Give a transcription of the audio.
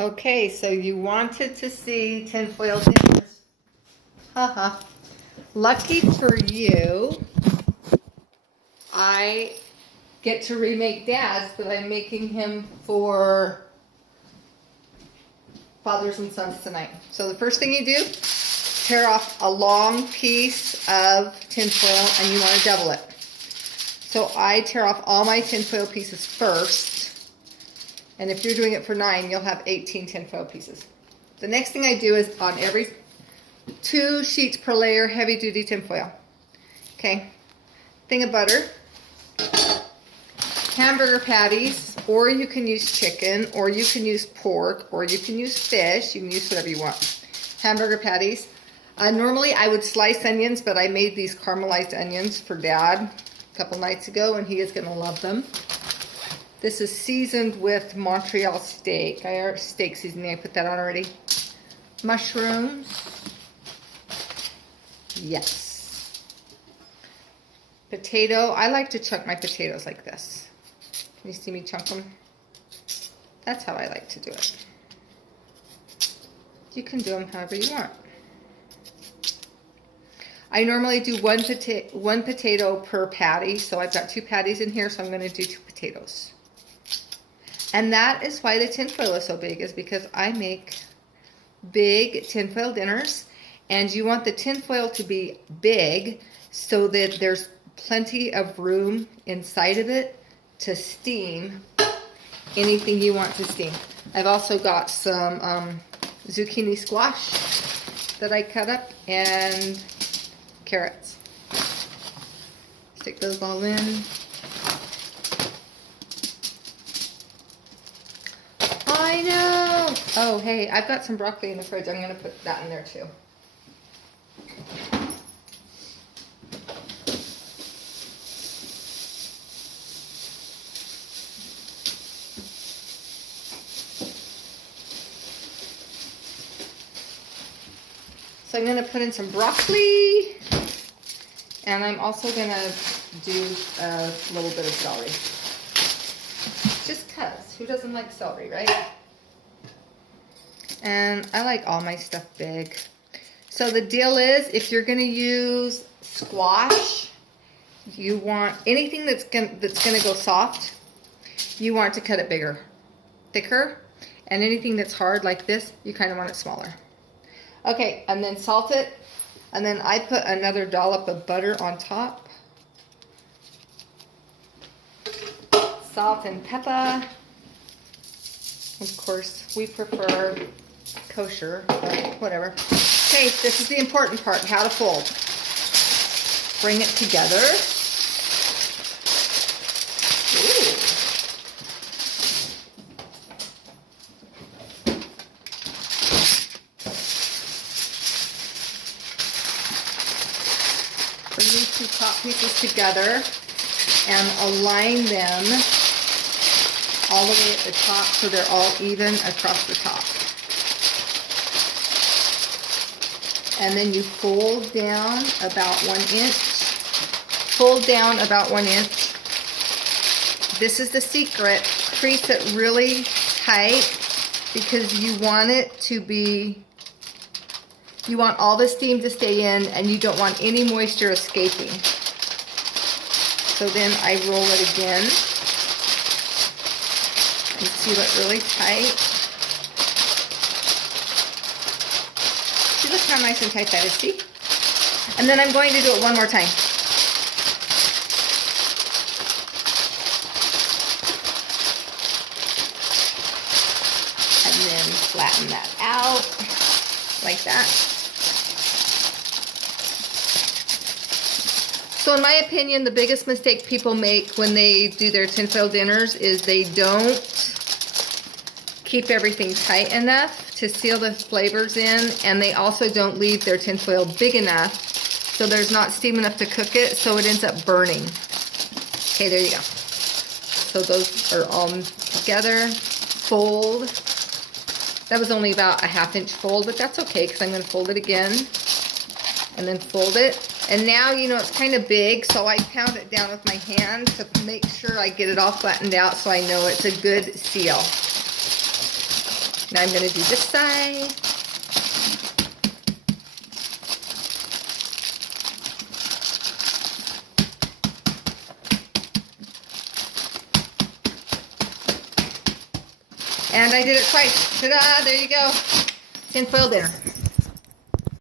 Okay, so you wanted to see tinfoil dinners. Haha. Lucky for you, I get to remake Dad's, but I'm making him for fathers and sons tonight. So the first thing you do, tear off a long piece of tinfoil and you want to double it. So I tear off all my tinfoil pieces first. And if you're doing it for 9, you'll have 18 tinfoil pieces. The next thing I do is on every 2 sheets per layer, heavy duty tinfoil. Okay, thing of butter, hamburger patties, or you can use chicken, or you can use pork, or you can use fish. You can use whatever you want. Hamburger patties. Normally I would slice onions, but I made these caramelized onions for Dad a couple nights ago, and he is going to love them. This is seasoned with Montreal steak. Steak seasoning, I put that on already. Mushrooms. Yes. Potato. I like to chunk my potatoes like this. Can you see me chunk them? That's how I like to do it. You can do them however you want. I normally do one potato per patty, so I've got 2 patties in here, so I'm going to do 2 potatoes. And that is why the tinfoil is so big, is because I make big tinfoil dinners, and you want the tinfoil to be big so that there's plenty of room inside of it to steam anything you want to steam. I've also got some zucchini squash that I cut up and carrots. Stick those all in. I know. Oh, hey, I've got some broccoli in the fridge. I'm going to put that in there too. So I'm going to put in some broccoli, and I'm also going to do a little bit of celery. Just cuz. Who doesn't like celery, right? And I like all my stuff big. So the deal is, if you're going to use squash, you want anything that's going to go soft, you want to cut it bigger, thicker, and anything that's hard like this, you kind of want it smaller. Okay, and then salt it, and then I put another dollop of butter on top. Salt and pepper. Of course, we prefer kosher, but whatever. Okay, this is the important part, how to fold. Bring it together. Ooh. Bring these 2 top pieces together and align them all the way at the top so they're all even across the top. And then you fold down about 1 inch. Fold down about 1 inch. This is the secret. Crease it really tight because you want it to be, you want all the steam to stay in and you don't want any moisture escaping. So then I roll it again. And seal it really tight. See, look how nice and tight that is, see? And then I'm going to do it one more time. And then flatten that out, like that. So in my opinion, the biggest mistake people make when they do their tinfoil dinners is they don't keep everything tight enough to seal the flavors in, and they also don't leave their tinfoil big enough so there's not steam enough to cook it, so it ends up burning. Okay, there you go. So those are all together. Fold. That was only about a 1/2 inch fold, but that's okay because I'm going to fold it again and then fold it. And now, you know, it's kind of big, so I pound it down with my hand to make sure I get it all flattened out so I know it's a good seal. Now I'm going to do this side. And I did it twice. Ta-da! There you go. Tinfoil dinner.